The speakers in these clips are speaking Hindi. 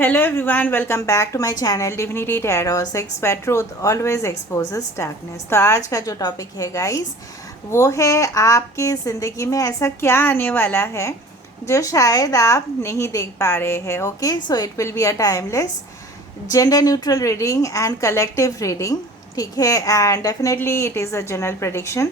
Hello everyone, welcome back to my channel Divinity Tarot 6 where truth always exposes darkness। तो आज का जो टॉपिक है गाइस वो है आपकी ज़िंदगी में ऐसा क्या आने वाला है जो शायद आप नहीं देख पा रहे हैं। Okay, so it will be a timeless gender neutral reading and collective reading, ठीक है। And definitely it is a general prediction,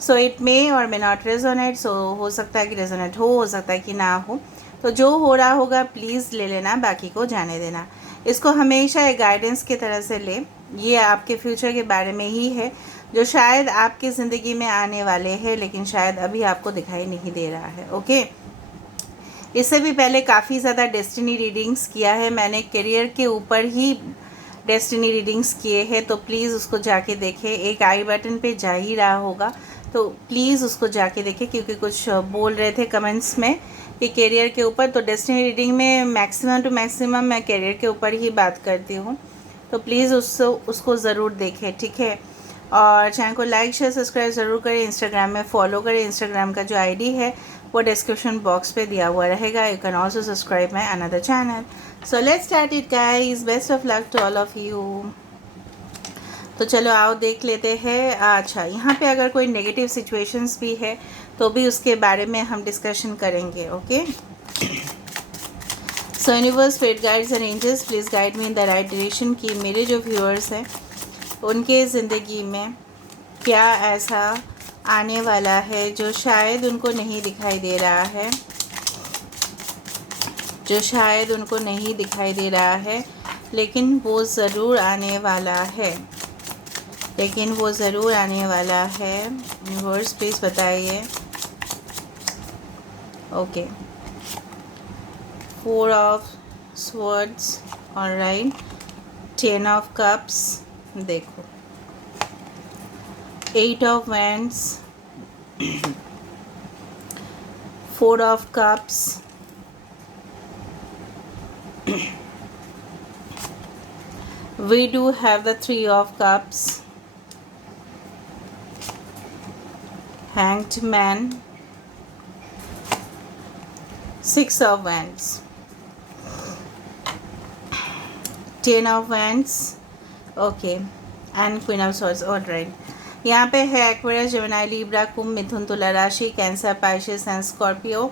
so it may और मे नॉट रेजोनेट। सो हो सकता है कि रेजोनेट हो सकता है कि ना हो। तो जो हो रहा होगा प्लीज़ ले लेना, बाकी को जाने देना। इसको हमेशा एक गाइडेंस की तरह से ले। ये आपके फ्यूचर के बारे में ही है जो शायद आपकी ज़िंदगी में आने वाले हैं, लेकिन शायद अभी आपको दिखाई नहीं दे रहा है। ओके, इससे भी पहले काफ़ी ज़्यादा डेस्टिनी रीडिंग्स किया है मैंने, करियर के ऊपर ही डेस्टिनी रीडिंग्स किए हैं, तो प्लीज़ उसको जाके देखें। एक आई बटन पे जा ही रहा होगा, तो प्लीज़ उसको जाके देखें, क्योंकि कुछ बोल रहे थे कमेंट्स में कि करियर के ऊपर। तो डेस्टिनी रीडिंग में मैक्सिमम टू मैक्सिमम मैं करियर के ऊपर ही बात करती हूँ, तो प्लीज़ उसको ज़रूर देखें, ठीक है। और चैनल को लाइक शेयर सब्सक्राइब ज़रूर करें। इंस्टाग्राम में फॉलो करें। इंस्टाग्राम का जो आईडी है वो डिस्क्रिप्शन बॉक्स पे दिया हुआ रहेगा। You can also subscribe my another channel. So let's start it guys. Best of luck to all of you. तो चलो आओ देख लेते हैं। अच्छा, यहाँ पे अगर कोई नेगेटिव सिचुएशंस भी है तो भी उसके बारे में हम डिस्कशन करेंगे। Okay, so universe, spirit guides and angels, please guide me in the right direction कि मेरे जो व्यूअर्स हैं उनके ज़िंदगी में क्या ऐसा आने वाला है जो शायद उनको नहीं दिखाई दे रहा है, जो शायद उनको नहीं दिखाई दे रहा है, लेकिन वो ज़रूर आने वाला है, लेकिन वो ज़रूर आने वाला है। यूनिवर्स प्लीज़ बताइए। Okay, 4 of swords, alright, 10 of cups, देखो 8 of wands, 4 of cups, we do have the 3 of cups, hanged man, 6 of wands, 10 of wands, okay, and queen of swords। All right, यहाँ पे है एक्वेरियस, जेमिनी, लिब्रा, कुंभ, मिथुन, तुला राशि, कैंसर, पाइसेस एंड स्कॉर्पियो,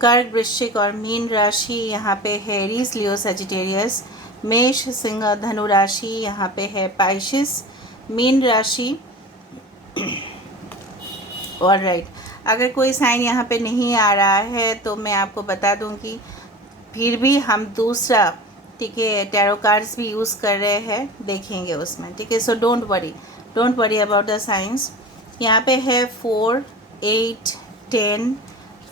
कर्क, वृश्चिक और मीन राशि। यहाँ पे है एरीज, लियो, सजिटेरियस, मेष, सिंह, धनु राशि। यहाँ पे है पाइसेस, मीन राशि। ऑल राइट, अगर कोई साइन यहाँ पे नहीं आ रहा है तो मैं आपको बता दूँ कि फिर भी हम दूसरा, ठीक है, टैरो कार्ड्स भी यूज़ कर रहे हैं, देखेंगे उसमें, ठीक है। So don't worry about the science. यहाँ पे है 4, 8, 10।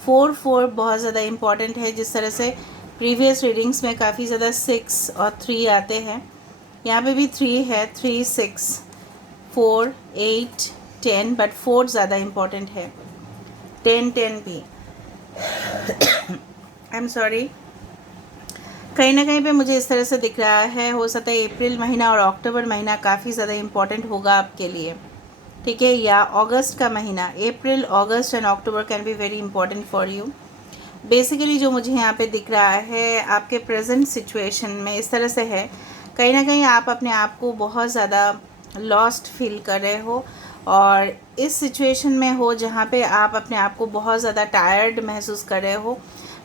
4 बहुत ज़्यादा इम्पॉर्टेंट है। जिस तरह से प्रीवियस रीडिंग्स में काफ़ी ज़्यादा 6 और 3 आते हैं, यहाँ पे भी 3 है। 3, 6, 4, 8, 10, बट 4 ज़्यादा इम्पॉर्टेंट है। 10 भी आई एम सॉरी, कहीं ना कहीं पे मुझे इस तरह से दिख रहा है। हो सकता है अप्रैल महीना और अक्टूबर महीना काफ़ी ज़्यादा इम्पॉर्टेंट होगा आपके लिए, ठीक है, या अगस्त का महीना। April, August and October can be very important for you. Basically जो मुझे यहाँ पे दिख रहा है आपके प्रेजेंट सिचुएशन में इस तरह से है, कहीं ना कहीं आप अपने आप को बहुत ज़्यादा लॉस्ट फील कर रहे हो, और इस सिचुएशन में हो जहाँ पे आप अपने आप को बहुत ज़्यादा टायर्ड महसूस कर रहे हो।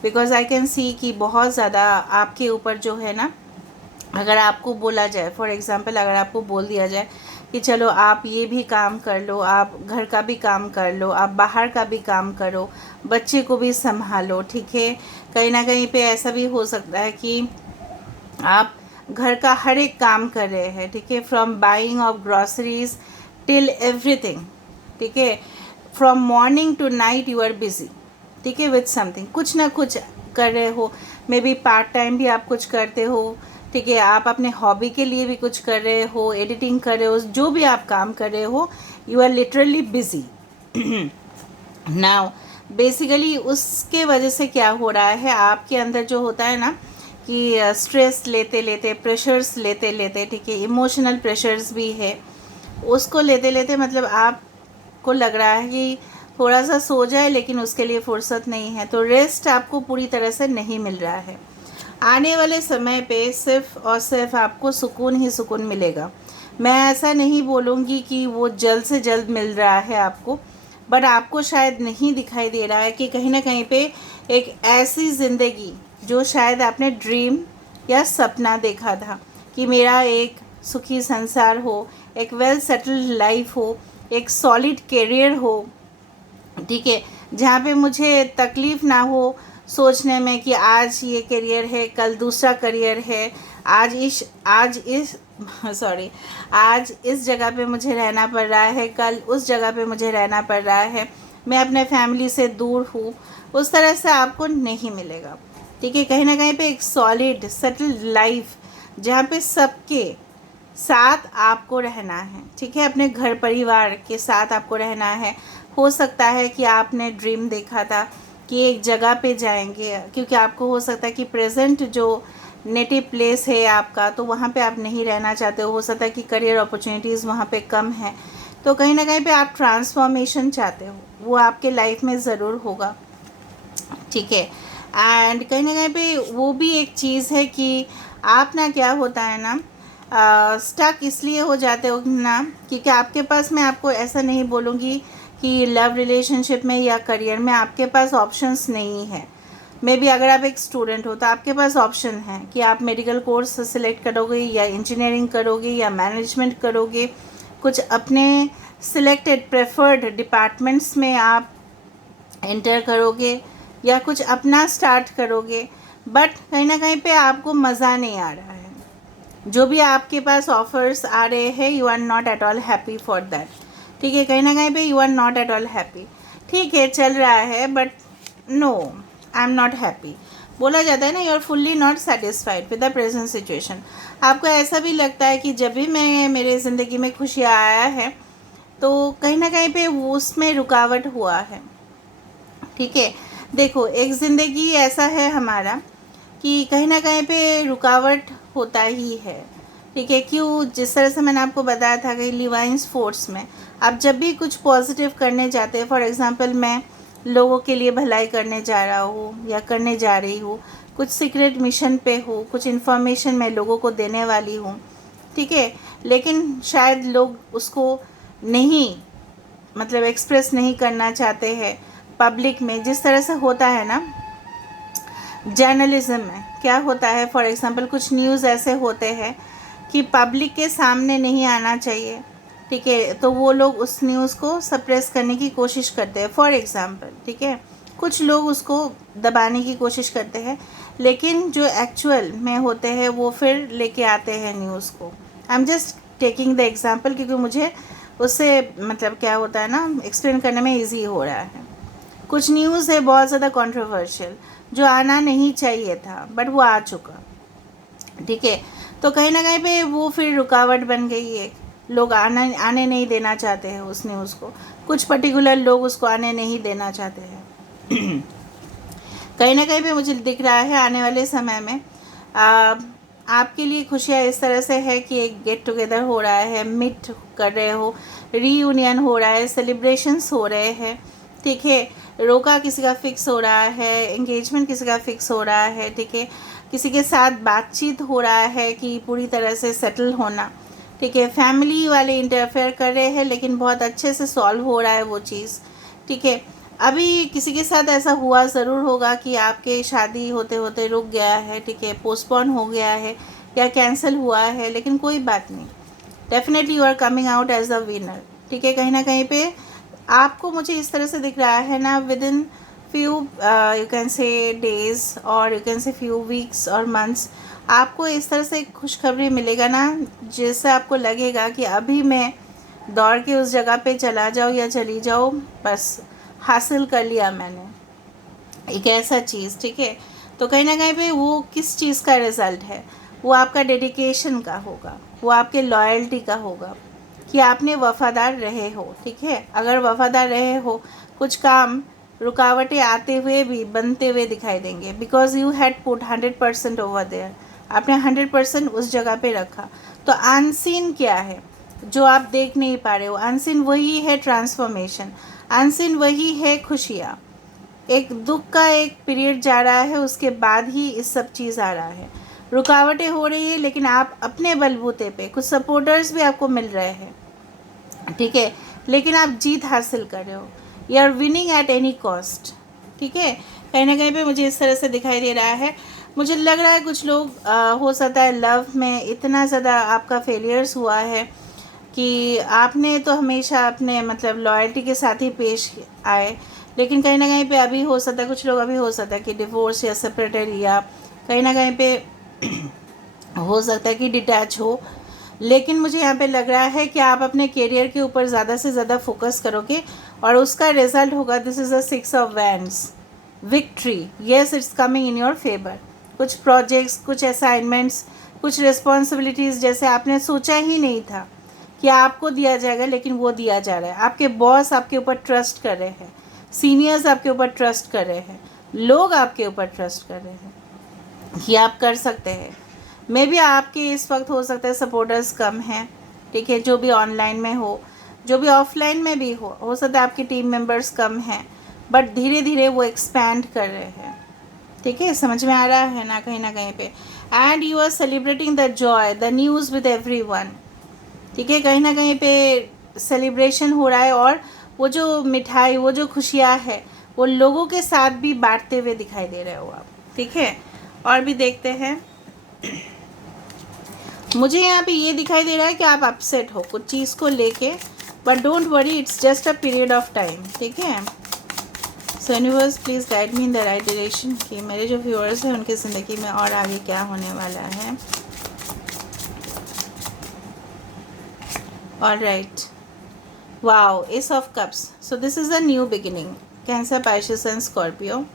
बिकॉज आई कैन सी कि बहुत ज़्यादा आपके ऊपर जो है ना, अगर आपको बोला जाए, फॉर एग्ज़ाम्पल अगर आपको बोल दिया जाए कि चलो आप ये भी काम कर लो, आप घर का भी काम कर लो, आप बाहर का भी काम करो, बच्चे को भी संभालो, ठीक है। कहीं ना कहीं पे ऐसा भी हो सकता है कि आप घर का हर एक काम कर रहे हैं, ठीक है, from buying of groceries till everything, ठीक है, from morning to night you are busy, ठीक है, विथ समथिंग, कुछ ना कुछ कर रहे हो। मे बी पार्ट टाइम भी आप कुछ करते हो, ठीक है, आप अपने हॉबी के लिए भी कुछ कर रहे हो, एडिटिंग कर रहे हो, जो भी आप काम कर रहे हो, you are literally busy now. Basically उसके वजह से क्या हो रहा है आपके अंदर जो होता है ना कि स्ट्रेस लेते लेते, प्रेशर्स लेते लेते, ठीक है, इमोशनल प्रेशर्स भी है, उसको लेते लेते मतलब आपको लग रहा है कि थोड़ा सा सो जाए, लेकिन उसके लिए फुर्सत नहीं है, तो रेस्ट आपको पूरी तरह से नहीं मिल रहा है। आने वाले समय पे सिर्फ़ और सिर्फ आपको सुकून ही सुकून मिलेगा। मैं ऐसा नहीं बोलूँगी कि वो जल्द से जल्द मिल रहा है आपको, बट आपको शायद नहीं दिखाई दे रहा है कि कहीं न कहीं पे एक ऐसी ज़िंदगी जो शायद आपने ड्रीम या सपना देखा था कि मेरा एक सुखी संसार हो, एक वेल सेटल्ड लाइफ हो, एक सॉलिड करियर हो, ठीक है, जहाँ पे मुझे तकलीफ़ ना हो सोचने में कि आज ये करियर है, कल दूसरा करियर है, आज इस सॉरी आज इस जगह पे मुझे रहना पड़ रहा है, कल उस जगह पे मुझे रहना पड़ रहा है, मैं अपने फैमिली से दूर हूँ, उस तरह से आपको नहीं मिलेगा। ठीक है, कहीं ना कहीं पे एक सॉलिड सेटल्ड लाइफ जहाँ पे सबके साथ आपको रहना है, ठीक है, अपने घर परिवार के साथ आपको रहना है। हो सकता है कि आपने ड्रीम देखा था कि एक जगह पे जाएंगे, क्योंकि आपको हो सकता है कि प्रेजेंट जो नेटिव प्लेस है आपका, तो वहाँ पे आप नहीं रहना चाहते हो सकता है कि करियर अपॉर्चुनिटीज़ वहाँ पे कम है, तो कहीं ना कहीं पे आप ट्रांसफॉर्मेशन चाहते हो, वो आपके लाइफ में ज़रूर होगा। ठीक है, एंड कहीं ना कहीं पे वो भी एक चीज़ है कि आप ना क्या होता है ना, स्टक इसलिए हो जाते हो ना क्योंकि आपके पास, मैं आपको ऐसा नहीं बोलूँगी कि लव रिलेशनशिप में या करियर में आपके पास ऑप्शंस नहीं है। मे बी अगर आप एक स्टूडेंट हो तो आपके पास ऑप्शन है कि आप मेडिकल कोर्स सेलेक्ट करोगे या इंजीनियरिंग करोगे या मैनेजमेंट करोगे, कुछ अपने सिलेक्टेड प्रेफर्ड डिपार्टमेंट्स में आप एंटर करोगे या कुछ अपना स्टार्ट करोगे, बट कहीं ना कहीं पे आपको मज़ा नहीं आ रहा है। जो भी आपके पास ऑफर्स आ रहे हैं, you are not at all happy for that. ठीक है, कहीं ना कहीं पे you are not at all happy. ठीक है, चल रहा है, but no, I am not happy. बोला जाता है ना, you are fully not satisfied with the present situation. आपको ऐसा भी लगता है कि जब भी मैं मेरे ज़िंदगी में खुशियाँ आया है तो कहीं ना कहीं पे उसमें रुकावट हुआ है। ठीक है, देखो, एक ज़िंदगी ऐसा है हमारा कि कहीं ना कहीं पे रुकावट होता ही है। ठीक है, क्यों? जिस तरह से मैंने आपको बताया था कि लिवाइंस फोर्स में आप जब भी कुछ पॉजिटिव करने जाते हैं, फॉर एग्जांपल मैं लोगों के लिए भलाई करने जा रहा हूँ या करने जा रही हूँ, कुछ सीक्रेट मिशन पे हूँ, कुछ इन्फॉर्मेशन मैं लोगों को देने वाली हूँ, ठीक है, लेकिन शायद लोग उसको नहीं, मतलब एक्सप्रेस नहीं करना चाहते हैं पब्लिक में। जिस तरह से होता है ना जर्नलिज्म में, क्या होता है, फॉर एग्जांपल कुछ न्यूज़ ऐसे होते हैं कि पब्लिक के सामने नहीं आना चाहिए, ठीक है, तो वो लोग उस न्यूज़ को सप्रेस करने की कोशिश करते हैं, फॉर एग्जांपल। ठीक है, कुछ लोग उसको दबाने की कोशिश करते हैं, लेकिन जो एक्चुअल में होते हैं वो फिर लेके आते हैं न्यूज़ को। I am just taking the example क्योंकि मुझे उससे मतलब क्या होता है ना, एक्सप्लेन करने में ईजी हो रहा है। कुछ न्यूज़ है बहुत ज़्यादा कंट्रोवर्शियल, जो आना नहीं चाहिए था, बट वो आ चुका। ठीक है, तो कहीं ना कहीं पे वो फिर रुकावट बन गई है। लोग आने नहीं देना चाहते हैं उस न्यूज़ को, कुछ पर्टिकुलर लोग उसको आने नहीं देना चाहते हैं। कहीं ना कहीं पे मुझे दिख रहा है आने वाले समय में आपके लिए खुशियाँ इस तरह से है कि एक गेट टुगेदर हो रहा है, मीट कर रहे हो, रीयूनियन हो रहा है, सेलिब्रेशंस हो रहे हैं। ठीक है, रोका किसी का फिक्स हो रहा है, एंगेजमेंट किसी का फिक्स हो रहा है, ठीक है, किसी के साथ बातचीत हो रहा है कि पूरी तरह से सेटल होना। ठीक है, फैमिली वाले इंटरफेयर कर रहे हैं लेकिन बहुत अच्छे से सॉल्व हो रहा है वो चीज़। ठीक है, अभी किसी के साथ ऐसा हुआ ज़रूर होगा कि आपके शादी होते होते रुक गया है, ठीक है, पोस्टपोन हो गया है या कैंसिल हुआ है, लेकिन कोई बात नहीं, definitely you are coming out as a winner. ठीक है, कहीं ना कहीं पे आपको, मुझे इस तरह से दिख रहा है ना, within few you can say days और you can say few weeks और मंथ्स, आपको इस तरह से खुशखबरी मिलेगा ना, जिससे आपको लगेगा कि अभी मैं दौड़ के उस जगह पे चला जाऊँ या चली जाऊँ, बस हासिल कर लिया मैंने एक ऐसा चीज़। ठीक है, तो कहीं ना कहीं पे वो किस चीज़ का रिज़ल्ट है, वो आपका डेडिकेशन का होगा, वो आपके लॉयल्टी का होगा कि आपने वफ़ादार रहे हो। ठीक है, अगर वफ़ादार रहे हो, कुछ काम रुकावटें आते हुए भी बनते हुए दिखाई देंगे, because you had put 100% over there, आपने 100% उस जगह पे रखा। तो अनसीन क्या है जो आप देख नहीं पा रहे हो, अनसीन वही है ट्रांसफॉर्मेशन, अनसीन वही है खुशियाँ। एक दुख का एक पीरियड जा रहा है, उसके बाद ही इस सब चीज़ आ रहा है। रुकावटें हो रही है, लेकिन आप अपने बलबूते पे, कुछ सपोर्टर्स भी आपको मिल रहे हैं, ठीक है, लेकिन आप जीत हासिल कर रहे हो। You are winning at any cost, ठीक है। कहीं ना कहीं पे मुझे इस तरह से दिखाई दे रहा है। मुझे लग रहा है कुछ लोग हो सकता है लव में इतना ज़्यादा आपका फेलियर्स हुआ है कि आपने तो हमेशा अपने मतलब लॉयल्टी के साथ ही पेश आए, लेकिन कहीं ना कहीं पे अभी हो सकता है, कुछ लोग अभी हो सकता है कि डिवोर्स या सेपरेटेड, या कहीं ना कहीं पे हो सकता है कि डिटैच हो। लेकिन मुझे यहाँ पे लग रहा है कि आप अपने करियर के ऊपर ज़्यादा से ज़्यादा फोकस करोगे और उसका रिजल्ट होगा, this is a 6 of wands, victory. Yes, it's coming in your favour. कुछ प्रोजेक्ट्स, कुछ असाइनमेंट्स, कुछ रिस्पॉन्सिबिलिटीज़ जैसे आपने सोचा ही नहीं था कि आपको दिया जाएगा, लेकिन वो दिया जा रहा है। आपके बॉस आपके ऊपर ट्रस्ट कर रहे हैं, सीनियर्स आपके ऊपर ट्रस्ट कर रहे हैं, लोग आपके ऊपर ट्रस्ट कर रहे हैं कि आप कर सकते हैं। मे बी आपके इस वक्त हो सकता है सपोर्टर्स कम हैं, ठीक है, जो भी ऑनलाइन में हो, जो भी ऑफलाइन में भी हो सकता है आपके टीम मेंबर्स कम हैं, बट धीरे धीरे वो एक्सपैंड कर रहे हैं, ठीक है, समझ में आ रहा है ना कहीं पे। And you are celebrating the joy, the news with everyone, ठीक है, कहीं ना कहीं पे सेलिब्रेशन हो रहा है, और वो जो मिठाई, वो जो खुशियाँ है, वो लोगों के साथ भी बांटते हुए दिखाई दे रहे हो आप, ठीक है। और भी देखते हैं। मुझे यहाँ पे ये दिखाई दे रहा है कि आप अपसेट हो कुछ चीज़ को लेके, but don't worry, it's just a period of time, ठीक है। सो universe please guide me in the right direction कि मेरे जो व्यूअर्स हैं उनकी ज़िंदगी में और आगे क्या होने वाला है। Alright, wow, S of cups. So this is a new beginning, cancer, Pisces and Scorpio.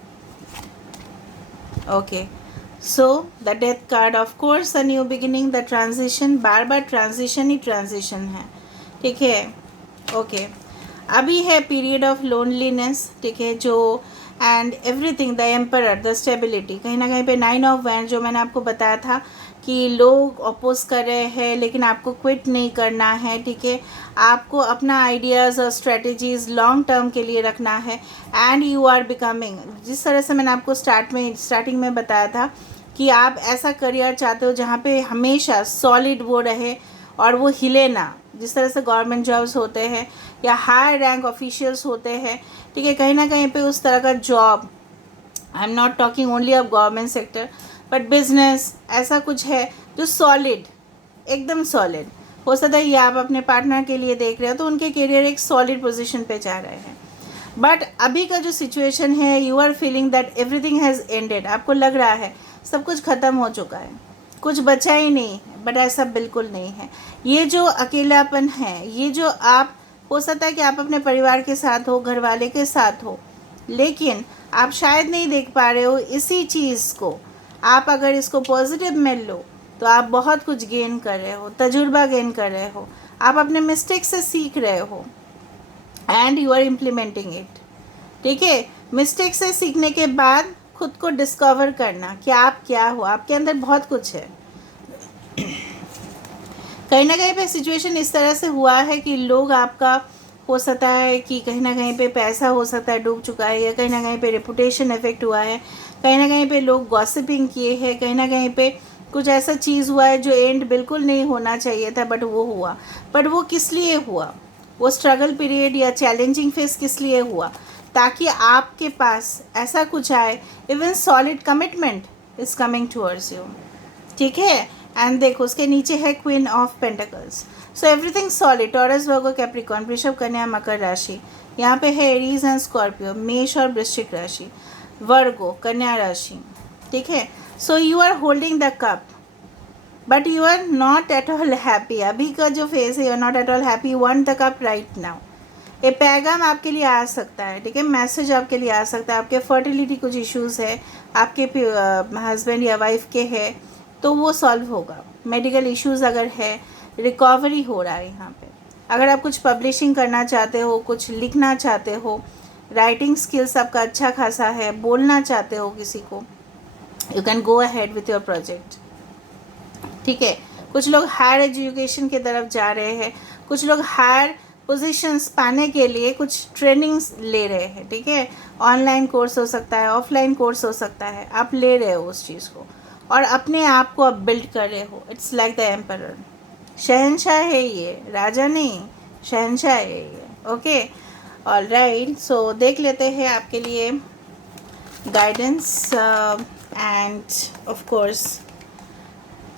Okay, so the death card, of course a new beginning, the transition, bar bar transition he transition है, ठीक है। ओके, अभी है पीरियड ऑफ लोनलीनेस, ठीक है, जो and everything, the emperor, the stability, कहीं ना कहीं पे 9 ऑफ वैंड, जो मैंने आपको बताया था कि लोग अपोज कर रहे हैं, लेकिन आपको क्विट नहीं करना है, ठीक है। आपको अपना आइडियाज़ और स्ट्रेटजीज़ लॉन्ग टर्म के लिए रखना है। एंड यू आर बिकमिंग, जिस तरह से मैंने आपको स्टार्टिंग में बताया था कि आप ऐसा करियर चाहते हो जहाँ पे हमेशा सॉलिड वो रहे और वो हिले ना, जिस तरह से गवर्नमेंट जॉब्स होते हैं या हाई रैंक ऑफिशियल्स होते हैं, ठीक है, कहीं ना कहीं पे उस तरह का job, I am not talking only of government sector, but business ऐसा कुछ है जो सॉलिड, एकदम सॉलिड हो सकता है। ये आप अपने पार्टनर के लिए देख रहे हो तो उनके करियर एक सॉलिड पोजीशन पे जा रहे हैं, बट अभी का जो सिचुएशन है, you are feeling that everything has ended, आपको लग रहा है सब कुछ ख़त्म हो चुका है, कुछ बचा ही नहीं है, बट ऐसा बिल्कुल नहीं है। ये जो अकेलापन है, ये जो आप, हो सकता है कि आप अपने परिवार के साथ हो, घर वाले के साथ हो, लेकिन आप शायद नहीं देख पा रहे हो इसी चीज़ को। आप अगर इसको पॉजिटिव में लो तो आप बहुत कुछ गेन कर रहे हो, तजुर्बा गेन कर रहे हो, आप अपने मिस्टेक से सीख रहे हो and you are implementing it, ठीक है। मिस्टेक से सीखने के बाद खुद को डिस्कवर करना कि आप क्या हो, आपके अंदर बहुत कुछ है। कहीं ना कहीं पे सिचुएशन इस तरह से हुआ है कि लोग आपका, हो सकता है कि कहीं ना कहीं पे पैसा हो सकता है डूब चुका है, या कहीं ना कहीं पे रेपुटेशन इफेक्ट हुआ है, कहीं ना कहीं पे लोग गॉसिपिंग किए हैं, कहीं ना कहीं पे कुछ ऐसा चीज़ हुआ है जो एंड बिल्कुल नहीं होना चाहिए था, बट वो हुआ। बट वो किस लिए हुआ, वो स्ट्रगल पीरियड या चैलेंजिंग फेस किस लिए हुआ, ताकि आपके पास ऐसा कुछ आए, even solid commitment is coming towards you, ठीक है। एंड देखो उसके नीचे है queen of pentacles. So everything solid, taurus, Virgo, Capricorn, वृषभ, कन्या, मकर राशि, यहाँ पे है एरीज एंड स्कॉर्पियो, मेष और वृश्चिक राशि, वर्गो, कन्या राशि, ठीक है। So you are holding the cup, but you are not at all happy. अभी का जो फेस है, you are not at all happy, you want the cup right now. ये पैगाम आपके लिए आ सकता है, ठीक है, मैसेज आपके लिए आ सकता है। आपके फर्टिलिटी कुछ इश्यूज़ है, आपके हस्बैंड या वाइफ के है, तो वो सॉल्व होगा। मेडिकल इश्यूज़ अगर है, रिकवरी हो रहा है यहाँ पे। अगर आप कुछ पब्लिशिंग करना चाहते हो, कुछ लिखना चाहते हो, राइटिंग स्किल्स आपका अच्छा खासा है, बोलना चाहते हो किसी को, you can go ahead with your project, ठीक है। कुछ लोग हायर एजुकेशन की तरफ जा रहे हैं, कुछ लोग हायर पोजीशंस पाने के लिए कुछ ट्रेनिंग्स ले रहे हैं, ठीक है। ऑनलाइन कोर्स हो सकता है, ऑफलाइन कोर्स हो सकता है, आप ले रहे हो उस चीज़ को और अपने आप को आप बिल्ड कर रहे हो। इट्स लाइक द एम्परर, शहंशाह है ये, राजा नहीं, शहंशाह है ये। Okay, all right. सो देख लेते हैं आपके लिए guidance end of course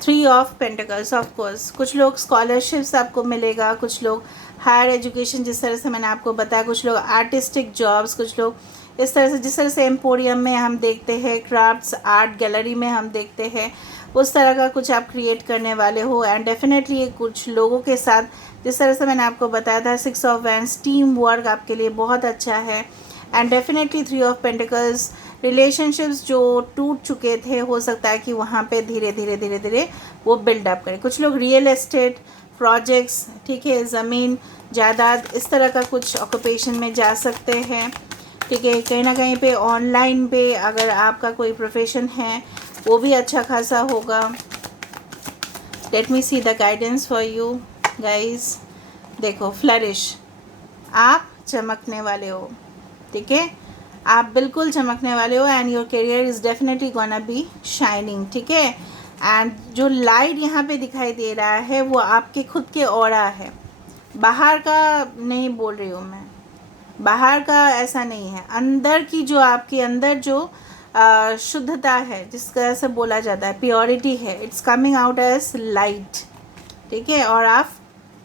3 of pentacles. Of course कुछ लोग स्कॉलरशिप्स आपको मिलेगा, कुछ लोग हायर एजुकेशन, जिस तरह से मैंने आपको बताया, कुछ लोग आर्टिस्टिक जॉब्स, कुछ लोग इस तरह से, जिस तरह से एम्पोरियम में हम देखते हैं, क्राफ्ट्स आर्ट गैलरी में हम देखते हैं, उस तरह का कुछ आप क्रिएट करने वाले हो। एंड डेफिनेटली कुछ लोगों के साथ, जिस तरह से मैंने आपको बताया था, 6 ऑफ वैंड्स, टीम वर्क आपके लिए बहुत अच्छा है। And definitely 3 of pentacles, relationships जो टूट चुके थे, हो सकता है कि वहाँ पे धीरे धीरे धीरे धीरे वो बिल्डअप करें। कुछ लोग रियल एस्टेट प्रोजेक्ट्स, ठीक है, ज़मीन जायदाद, इस तरह का कुछ ऑक्यूपेशन में जा सकते हैं, ठीक है। कहीं ना कहीं पे ऑनलाइन पे अगर आपका कोई प्रोफेशन है वो भी अच्छा खासा होगा। Let me see the guidance for you guys. देखो, फ्लरिश, आप चमकने वाले हो, ठीक है, आप बिल्कुल चमकने वाले हो। And your career is definitely gonna be shining, ठीक है। एंड जो लाइट यहाँ पे दिखाई दे रहा है वो आपके खुद के ऑरा है, बाहर का नहीं बोल रही हूँ मैं, बाहर का ऐसा नहीं है, अंदर की जो आपके अंदर जो शुद्धता है, जिस तरह से बोला जाता है प्योरिटी है, it's coming out as light, ठीक है। और आप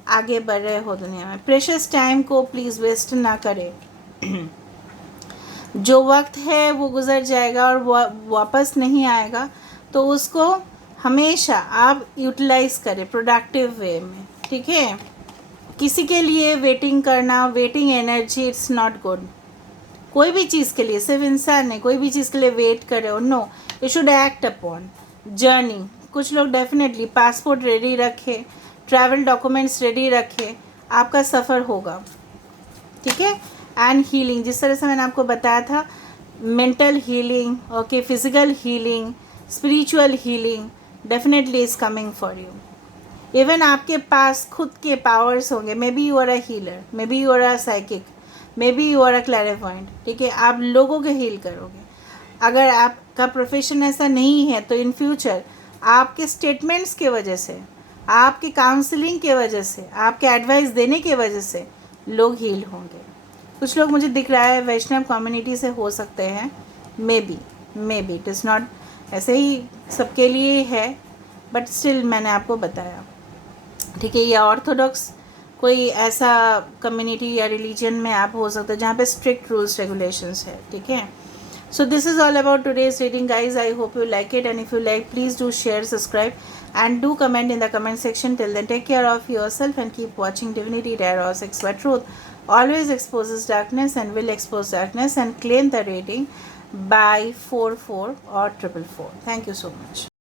आगे बढ़ रहे हो दुनिया में। प्रेशियस टाइम को प्लीज़ वेस्ट ना करें। जो वक्त है वो गुज़र जाएगा और वापस नहीं आएगा, तो उसको हमेशा आप यूटिलाइज़ करें प्रोडक्टिव वे में, ठीक है। किसी के लिए वेटिंग करना, waiting energy, it's not good. कोई भी चीज़ के लिए, सिर्फ इंसान नहीं, कोई भी चीज़ के लिए वेट करे, no, you should act upon journey. कुछ लोग डेफिनेटली पासपोर्ट रेडी रखे, ट्रैवल डॉक्यूमेंट्स रेडी रखे, आपका सफ़र होगा, ठीक है। एंड हीलिंग, जिस तरह से मैंने आपको बताया था, mental healing, okay, physical healing, spiritual healing definitely is coming for you. Even आपके पास खुद के पावर्स होंगे, maybe you are a healer, maybe you are a psychic, maybe you are a clairvoyant, ठीक है, आप लोगों के हील करोगे। अगर आपका प्रोफेशन ऐसा नहीं है तो इन फ्यूचर आपके स्टेटमेंट्स के वजह से, आपके काउंसलिंग के वजह से, आपके एडवाइस देने के वजह से लोग हील होंगे। कुछ लोग मुझे दिख रहा है वैष्णव कम्युनिटी से हो सकते हैं, may be it is not ऐसे ही सबके लिए है, बट स्टिल मैंने आपको बताया, ठीक है। या ऑर्थोडॉक्स कोई ऐसा कम्युनिटी या रिलीजन में आप हो सकते हो जहाँ पे स्ट्रिक्ट रूल्स रेगुलेशंस है, ठीक है। So this is all about today's reading, guys. I hope you like it, and if you like, please do share, subscribe, and do comment in the comment section. Till then, take care of yourself and keep watching Divinity Tarot 6 where truth always exposes darkness and will expose darkness, and claim the rating by 44 or 444. Thank you so much.